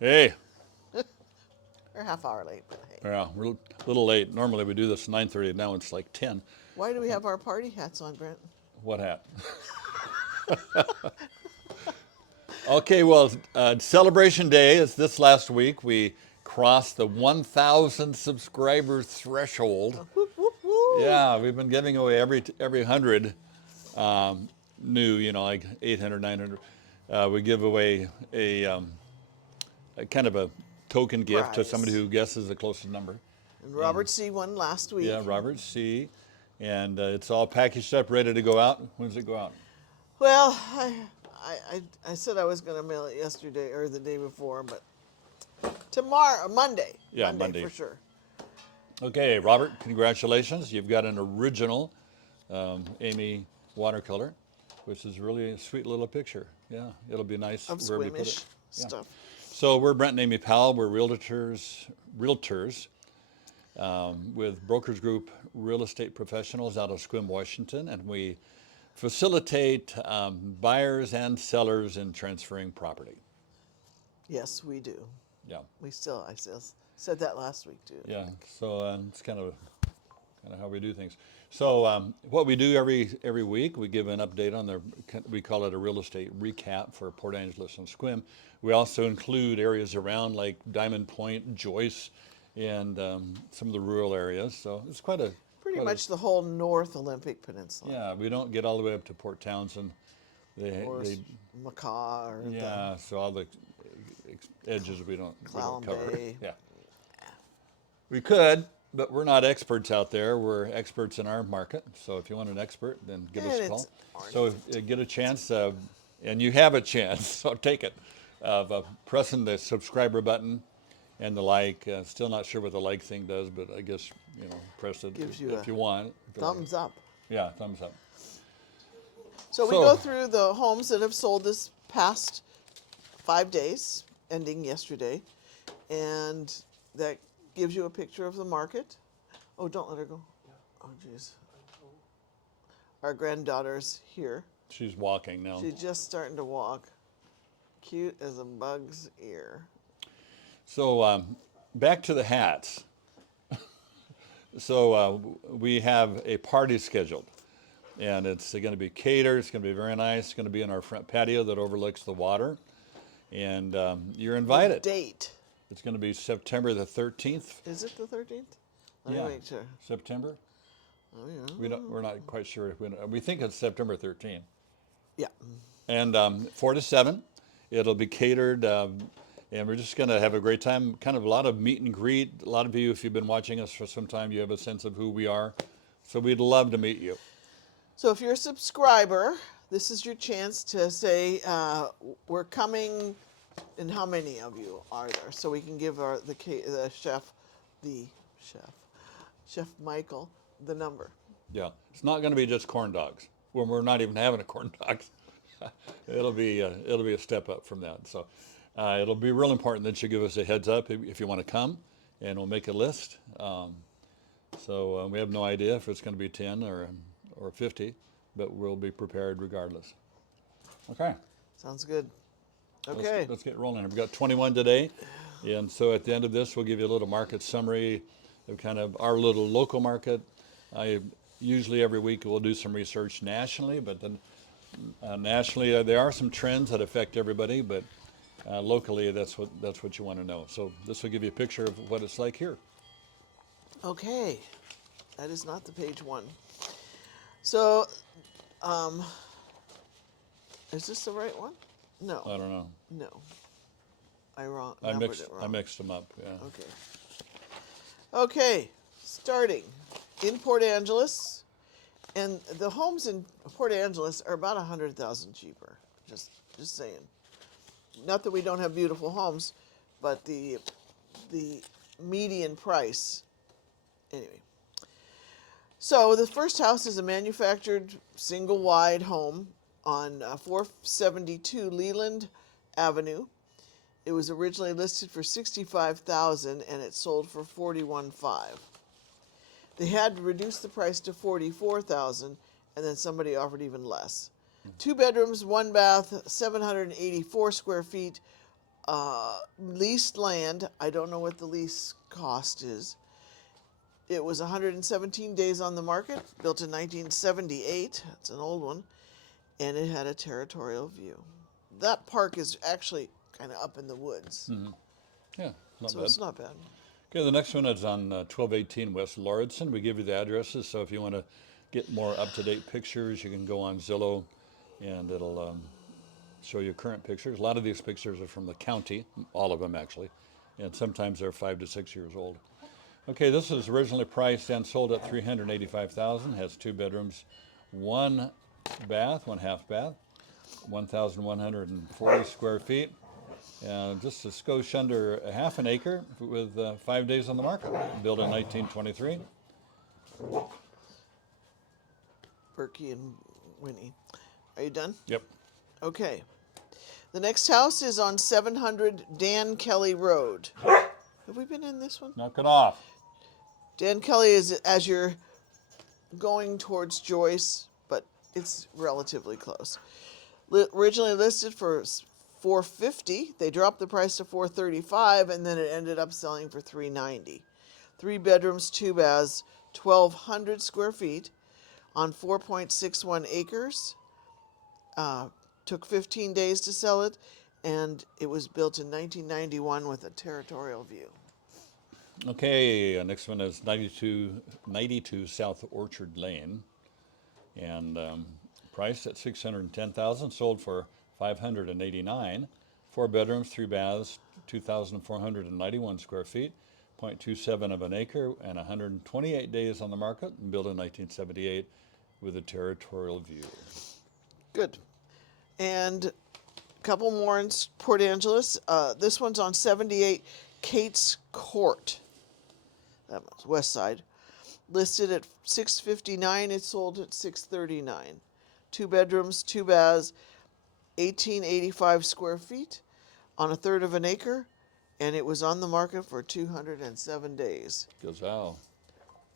Hey, We're a half hour late, but hey. yeah, we're a little late. Normally we do this at 9:30. Now it's like 10. Why do we have our party hats on, Brent? What hat? Okay, well, Celebration Day is this last week. We crossed the 1,000 subscriber threshold. Whoop, whoop, whoop. Yeah, we've been giving away every 100 new, like 800, 900. We give away a kind of a token gift to somebody Prize. who guesses the closest number. And And Robert C. won last week. yeah, Robert C. And it's all packaged up, ready to go out. When does it go out? Well, I said I was going to mail it yesterday or the day before, but tomorrow, Monday. Yeah, Monday. for sure. Okay, Robert, congratulations. You've got an original Amy watercolor, which is really a sweet little picture. Yeah, it'll be nice Of wherever you put squimish it. Yeah. stuff. So we're Brent and Amy Powell. We're realtors with Brokers Group Real Estate Professionals out of Sequim, Washington, and we facilitate buyers and sellers in transferring property. Yes, we do. Yeah, I still said that last week too. yeah. So it's kind of how we do things. So what we do every week, we give an update on we call it a real estate recap for Port Angeles and Sequim. We also include areas around like Diamond Point, Joyce, and some of the rural areas. So it's Pretty quite much the whole North Olympic Peninsula. yeah. We don't get all the way up to Port Townsend. Or They Macaw or yeah. So all the edges we don't Clallam cover. Bay. Yeah. We could, but we're not experts out there. We're experts in our market. So if you want an expert, then give us And a call. it's orange. So get a chance, and you have a chance, so take it, of pressing the subscriber button and the like. Still not sure what the like thing does, but I guess, press it Gives you if a you want. If you like. thumbs up. Yeah, thumbs up. So we So- go through the homes that have sold this past 5 days, ending yesterday, and that gives you a picture of the market. Oh, don't let her go. Oh, jeez. Our granddaughter's here. She's walking now. She's just starting to walk. Cute as a bug's ear. So back to the hats. So we have a party scheduled, and it's going to be catered. It's going to be very nice. It's going to be in our front patio that overlooks the water, and you're invited. Date. It's going to be September the 13th. Is it the 13th? Let Yeah. me make sure. September. Oh, yeah. We're not quite sure. We think it's September 13th. Yeah. And 4 to 7, it'll be catered, and we're just going to have a great time. Kind of a lot of meet and greet. A lot of you, if you've been watching us for some time, you have a sense of who we are. So we'd love to meet you. So if you're a subscriber, this is your chance to say, we're coming, and how many of you are there? So we can give Chef Michael, the number. Yeah, it's not going to be just corn dogs when we're not even having a corn dogs. it'll be a step up from that. So it'll be real important that you give us a heads up if you want to come, and we'll make a list. So we have no idea if it's going to be 10 or 50, but we'll be prepared regardless. Okay. Sounds good. Let's- Okay. Let's get rolling. We've got 21 today, and so at the end of this, we'll give you a little market summary of kind of our little local market. Usually every week we'll do some research nationally, but then nationally there are some trends that affect everybody, but locally that's what you want to know. So this will give you a picture of what it's like here. Okay. That is not the page one. So, is this the right one? No. I don't know. No. I I numbered it wrong. mixed them up. Yeah. Okay. Okay, starting in Port Angeles, and the homes in Port Angeles are about 100,000 cheaper. Just saying. Not that we don't have beautiful homes, but the median price. Anyway. So the first house is a manufactured single wide home on 472 Leland Avenue. It was originally listed for $65,000 and it sold for $41,500. They had to reduce the price to $44,000 and then somebody offered even less. 2 bedrooms, 1 bath, 784 square feet, Leased land. I don't know what the lease cost is. It was 117 days on the market, built in 1978. It's an old one. And it had a territorial view. That park is actually kind of up in the woods. Yeah, not So bad. it's not bad. Okay, the next one is on 1218 West Lauridsen. We give you the addresses, so if you want to get more up-to-date pictures, you can go on Zillow, and it'll show you current pictures. A lot of these pictures are from the county, all of them actually, and sometimes they're 5 to 6 years old. Okay, this was originally priced and sold at $385,000. Has 2 bedrooms, 1 bath, 1 half bath, 1,140 square feet, and just a skosh under a half an acre with 5 days on the market. Built in 1923. Berkey and Winnie. Are you done? Yep. Okay. The next house is on 700 Dan Kelly Road. Have we been in this one? Knock it off. Dan Kelly is as you're going towards Joyce, but it's relatively close. Originally listed for $450. They dropped the price to $435, and then it ended up selling for $390. 3 bedrooms, 2 baths, 1,200 square feet on 4.61 acres. Took 15 days to sell it, and it was built in 1991 with a territorial view. Okay, next one is 92 South Orchard Lane, and priced at $610,000, sold for $589. 4 bedrooms, 3 baths, 2,491 square feet, 0.27 of an acre, and 128 days on the market, and built in 1978 with a territorial view. Good. And a couple more in Port Angeles. This one's on 78 Kate's Court. That was west side. Listed at $659. It sold at $639. 2 bedrooms, 2 baths, 1,885 square feet on 1/3 of an acre, and it was on the market for 207 days. Goes out.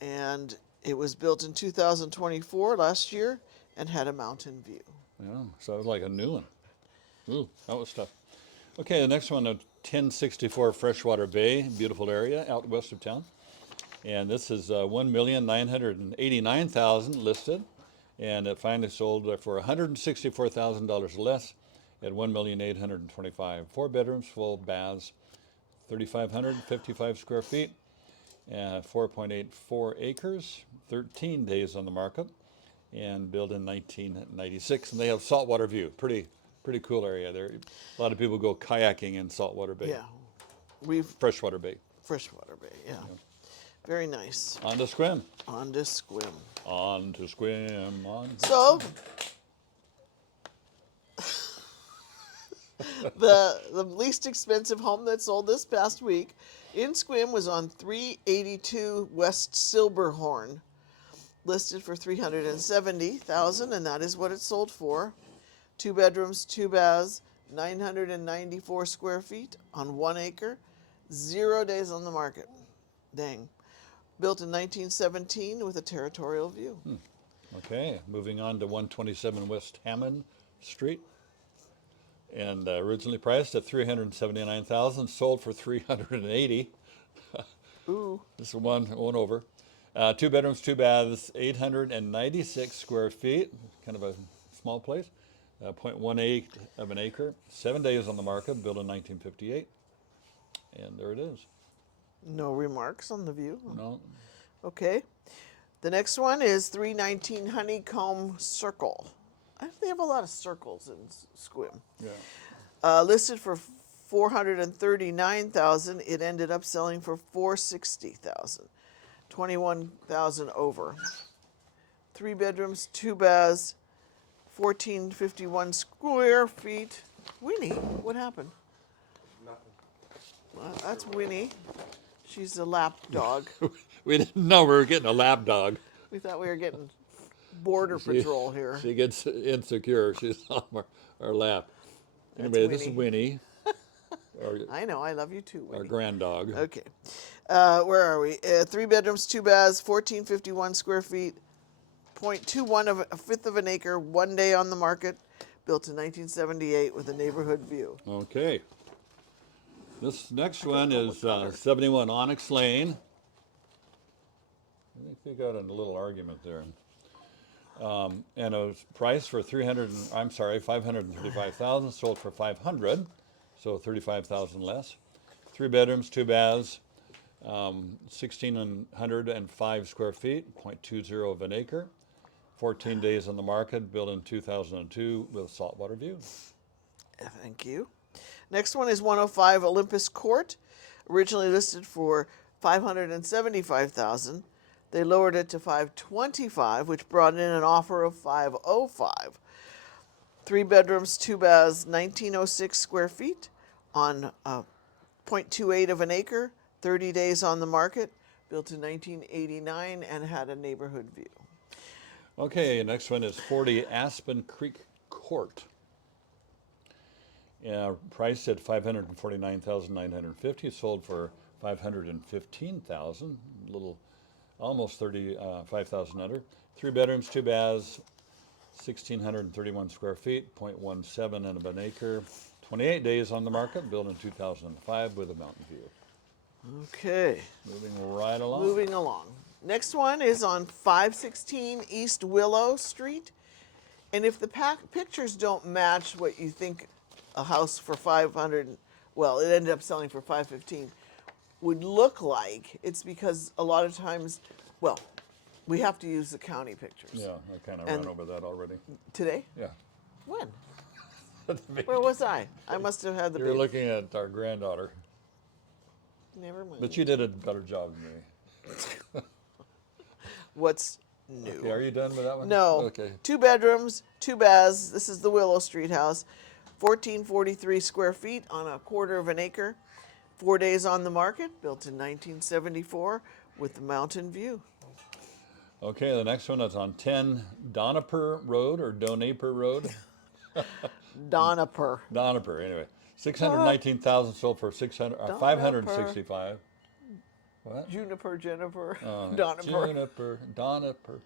And it was built in 2024, last year, and had a mountain view. Yeah, so it was like a new one. Ooh, that was tough. Okay, the next one, 1064 Freshwater Bay, beautiful area out west of town. And this is $1,989,000 listed, and it finally sold for $164,000 less at $1,825,000. 4 bedrooms, full baths, 3,555 square feet, 4.84 acres, 13 days on the market, and built in 1996. And they have saltwater view. Pretty cool area there. A lot of people go kayaking in Saltwater Bay. Yeah, Freshwater Bay. Freshwater Bay, yeah. Very nice. On to Sequim. On to Sequim. On to Sequim. On. So, the least expensive home that sold this past week in Sequim was on 382 West Silberhorn, listed for $370,000, and that is what it sold for. 2 bedrooms, 2 baths, 994 square feet on 1 acre, 0 days on the market. Dang. Built in 1917 with a territorial view. Okay, moving on to 127 West Hammond Street. And originally priced at $379,000, sold for $380,000. Ooh. This is one over. 2 bedrooms, 2 baths, 896 square feet. Kind of a small place. 0.18 of an acre. 7 days on the market, built in 1958. And there it is. No remarks on the view? No. Okay. The next one is 319 Honeycomb Circle. They have a lot of circles in Sequim. Yeah. Listed for $439,000. It ended up selling for $460,000. 21,000 over. 3 bedrooms, 2 baths, 1,451 square feet. Winnie, what happened? Nothing. Well, that's Winnie. She's a lap dog. We didn't know we were getting a lap dog. We thought we were getting border patrol here. She gets insecure. She's on our lap. Anyway, this is Winnie. I know, I love you too, Winnie. Our grand dog. Okay. Where are we? 3 bedrooms, 2 baths, 1,451 square feet, 0.21 of a 1/5 of an acre, 1 day on the market, built in 1978 with a neighborhood view. Okay. This next don't one know is what color. 71 Onyx Lane. I think they got in a little argument there. And it was priced for 535,000, sold for 500, so 35,000 less. 3 bedrooms, 2 baths, 1,605 square feet, 0.20 of an acre. 14 days on the market, built in 2002 with a saltwater view. Thank you. Next one is 105 Olympus Court, originally listed for 575,000. They lowered it to 525, which brought in an offer of 505. 3 bedrooms, 2 baths, 1906 square feet on 0.28 of an acre, 30 days on the market, built in 1989 and had a neighborhood view. Okay, next one is 40 Aspen Creek Court. Priced at 549,950, sold for 515,000, little, almost 35,000 under. 3 bedrooms, 2 baths, 1,631 square feet, 0.17 of an acre. 28 days on the market, built in 2005 with a mountain view. Okay. Moving right along. Moving along. Next one is on 516 East Willow Street. And if the pictures don't match what you think a house for 500, well, it ended up selling for 515, would look like, it's because a lot of times, well, we have to use the county pictures. Yeah, I kind of And- ran over that already. Today? Yeah. When? Where was I? I must have had the You were baby. looking at our granddaughter, Never mind. but you did a better job than me. What's new? Okay, are you done with that one? No. Okay. 2 bedrooms, 2 baths. This is the Willow Street house. 1,443 square feet on a quarter of an acre. 4 days on the market, built in 1974 with the mountain view. Okay, the next one is on 10 Donaper Road or Donaper Road. Donaper. Donaper, anyway. 619,000, sold for 565. What? Juniper, Jennifer, Donaper. Donaper.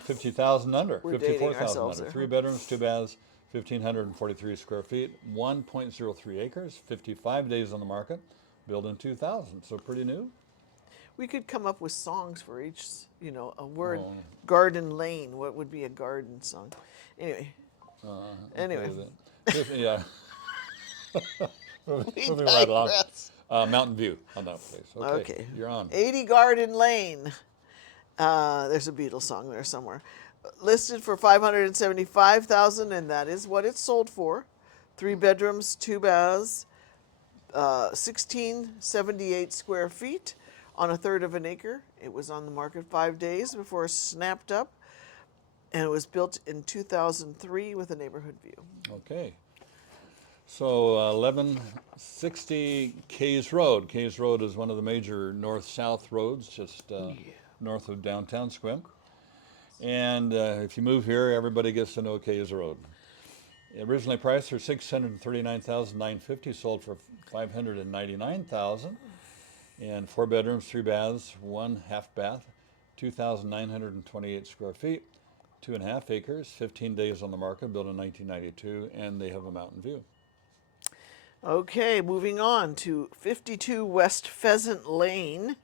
50,000 under. We're dating 54,000 ourselves under. there. 3 bedrooms, 2 baths, 1,543 square feet, 1.03 acres, 55 days on the market, built in 2000. So pretty new. We could come up with songs for each, a word. Oh. Garden Lane. What would be a garden song? Anyway. Anyway. Okay, yeah. We Moving right along. digress. Mountain View on that place. Okay. You're on. 80 Garden Lane. There's a Beatles song there somewhere. Listed for 575,000, and that is what it's sold for. 3 bedrooms, 2 baths, 1,678 square feet on a third of an acre. It was on the market 5 days before it snapped up, and it was built in 2003 with a neighborhood view. Okay. So 1160 Case Road. Case Road is one of the major north-south roads, just north of downtown Sequim. And if you move here, everybody gets to know Case Road. Originally priced for 639,950, sold for 599,000. And 4 bedrooms, 3 baths, 1 half bath, 2,928 square feet, 2.5 acres, 15 days on the market, built in 1992, and they have a mountain view. Okay, moving on to 52 West Pheasant Lane.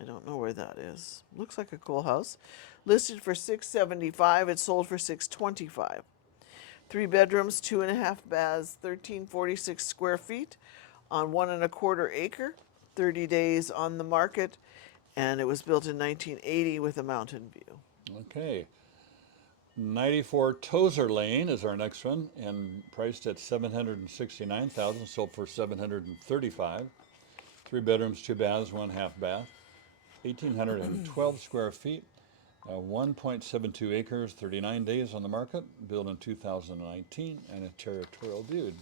I don't know where that is. Looks like a cool house. Listed for 675. It sold for 625. 3 bedrooms, 2.5 baths, 1,346 square feet on 1.25 acre. 30 days on the market, and it was built in 1980 with a mountain view. Okay. 94 Tozer Lane is our next one, and priced at 769,000, sold for 735. 3 bedrooms, 2 baths, 1 half bath, 1,812 square feet, 1.72 acres, 39 days on the market, built in 2019, and a territorial view.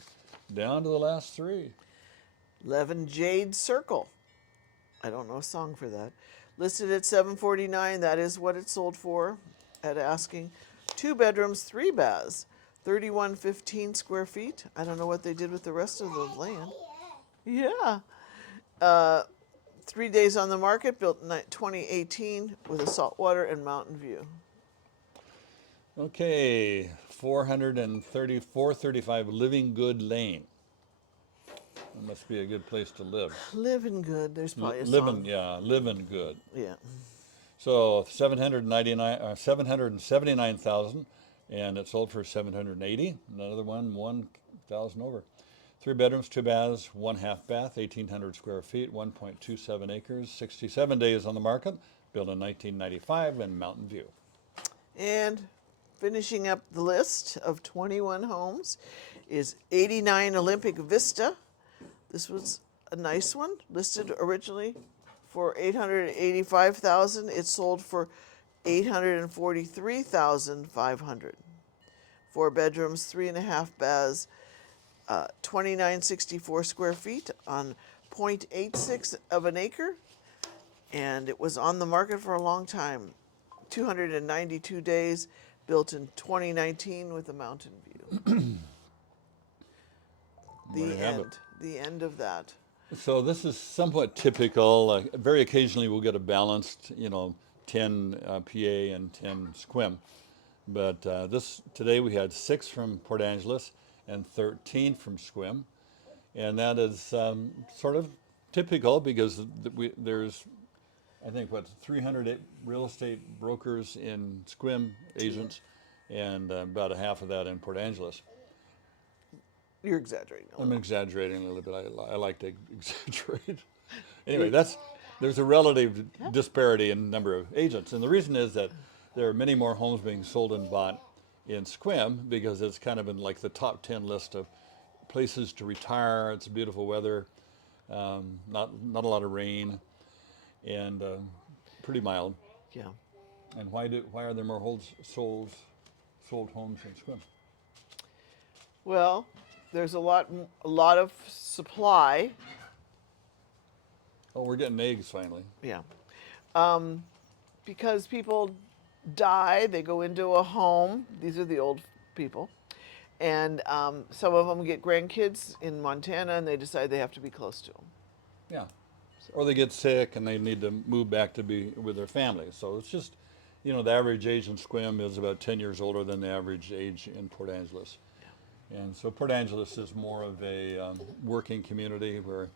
Down to the last 3. 11 Jade Circle. I don't know a song for that. Listed at 749. That is what it sold for at asking. 2 bedrooms, 3 baths, 3,115 square feet. I don't know what they did with the rest of the land. Yeah. 3 days on the market, built in 2018 with a saltwater and mountain view. Okay, 435 Living Good Lane. It must be a good place to live. Living good. There's probably a Living, song. yeah, living good. Yeah. So 779,000, and it sold for 780. Another one, 1,000 over. 3 bedrooms, 2 baths, 1 half bath, 1,800 square feet, 1.27 acres, 67 days on the market, built in 1995 in Mountain View. And finishing up the list of 21 homes is 89 Olympic Vista. This was a nice one, listed originally for 885,000. It sold for 843,500. 4 bedrooms, 3.5 baths, 2964 square feet on 0.86 of an acre, and it was on the market for a long time, 292 days, built in 2019 with a mountain view. There you have it. The end of that. So this is somewhat typical. Very occasionally we'll get a balanced, 10 PA and 10 Sequim. But today we had 6 from Port Angeles and 13 from Sequim. And that is sort of typical because there's, I think, 300 real estate brokers in Sequim, agents, and about a half of that in Port Angeles. You're exaggerating a I'm little. exaggerating a little bit. I like to exaggerate. Anyway, there's a relative disparity in number of agents, and the reason is that there are many more homes being sold and bought in Sequim because it's kind of in like the top 10 list of places to retire. It's beautiful weather, not a lot of rain, and pretty mild. Yeah. And why are there more sold homes in Sequim? Well, there's a lot of supply. Oh, we're getting eggs finally. Yeah. Because people die, they go into a home. These are the old people. And some of them get grandkids in Montana and they decide they have to be close to them. Yeah. Or they get sick and they need to move back to be with their family. So it's just, the average age in Sequim is about 10 years older than the average age in Port Angeles. And so Port Angeles is more of a working community where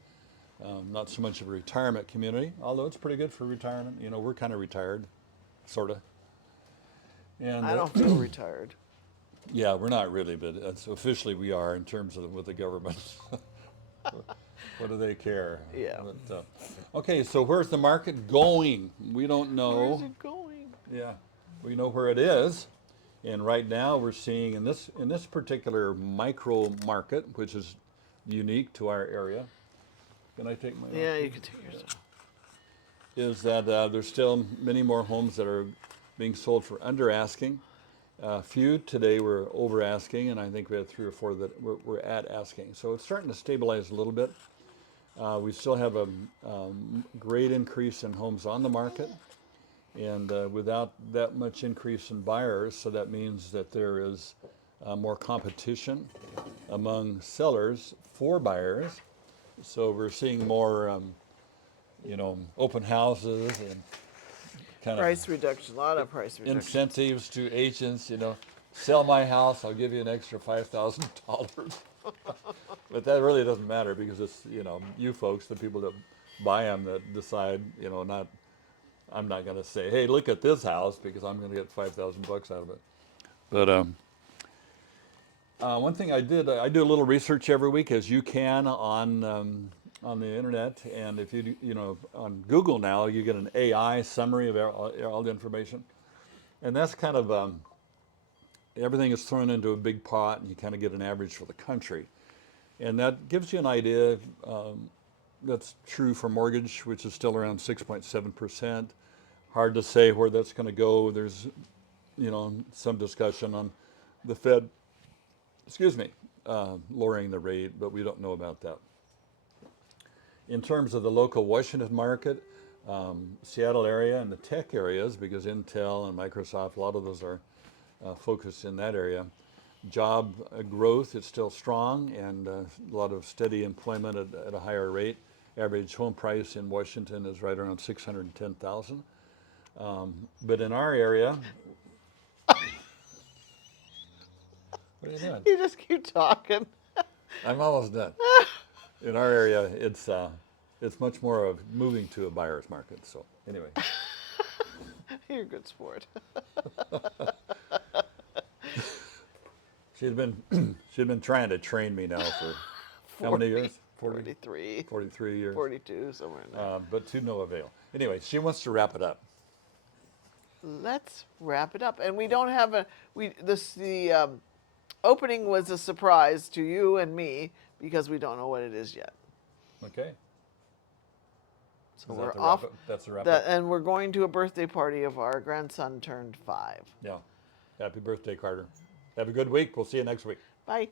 not so much of a retirement community, although it's pretty good for retirement. We're kind of retired, sort of. And I don't feel retired. yeah, we're not really, but officially we are in terms of with the government. What do they care? Yeah. But, okay, so where's the market going? We don't know. Where is it going? Yeah, we know where it is, and right now we're seeing in this particular micro market, which is unique to our area. Can I take my? Yeah, you can take your time. Is that there's still many more homes that are being sold for under asking. A few today were over asking, and I think we had 3 or 4 that were at asking. So it's starting to stabilize a little bit. We still have a great increase in homes on the market, and without that much increase in buyers, so that means that there is more competition among sellers for buyers. So we're seeing more, open houses and kind Price reduction, a lot of price reduction. incentives to agents. Sell my house, I'll give you an extra $5,000. But that really doesn't matter because it's you folks, the people that buy them, that decide. I'm not going to say, hey, look at this house because I'm going to get $5,000 out of it. But one thing I do a little research every week, as you can on the internet, and if you on Google now, you get an AI summary of all the information, and that's kind of everything is thrown into a big pot, and you kind of get an average for the country, and that gives you an idea. That's true for mortgage, which is still around 6.7%. Hard to say where that's going to go. There's, some discussion on the Fed, lowering the rate, but we don't know about that. In terms of the local Washington market, Seattle area and the tech areas, because Intel and Microsoft, a lot of those are focused in that area. Job growth is still strong, and a lot of steady employment at a higher rate. Average home price in Washington is right around $610,000. But in our area, what are you doing? You just keep talking. I'm almost done. in our area, it's much more of moving to a buyer's market. So anyway, You're a good sport. she'd been she'd been trying to train me now for how many years? 43, 43 years. 42, somewhere in there. But to no avail. Anyway, she wants to wrap it up. Let's wrap it up. And we don't have the opening was a surprise to you and me because we don't know what it is yet. Okay. So Is we're that the off. wrap up? That's the wrap up. And we're going to a birthday party of our grandson turned 5. Yeah. Happy birthday, Carter. Have a good week. We'll see you next week. Bye.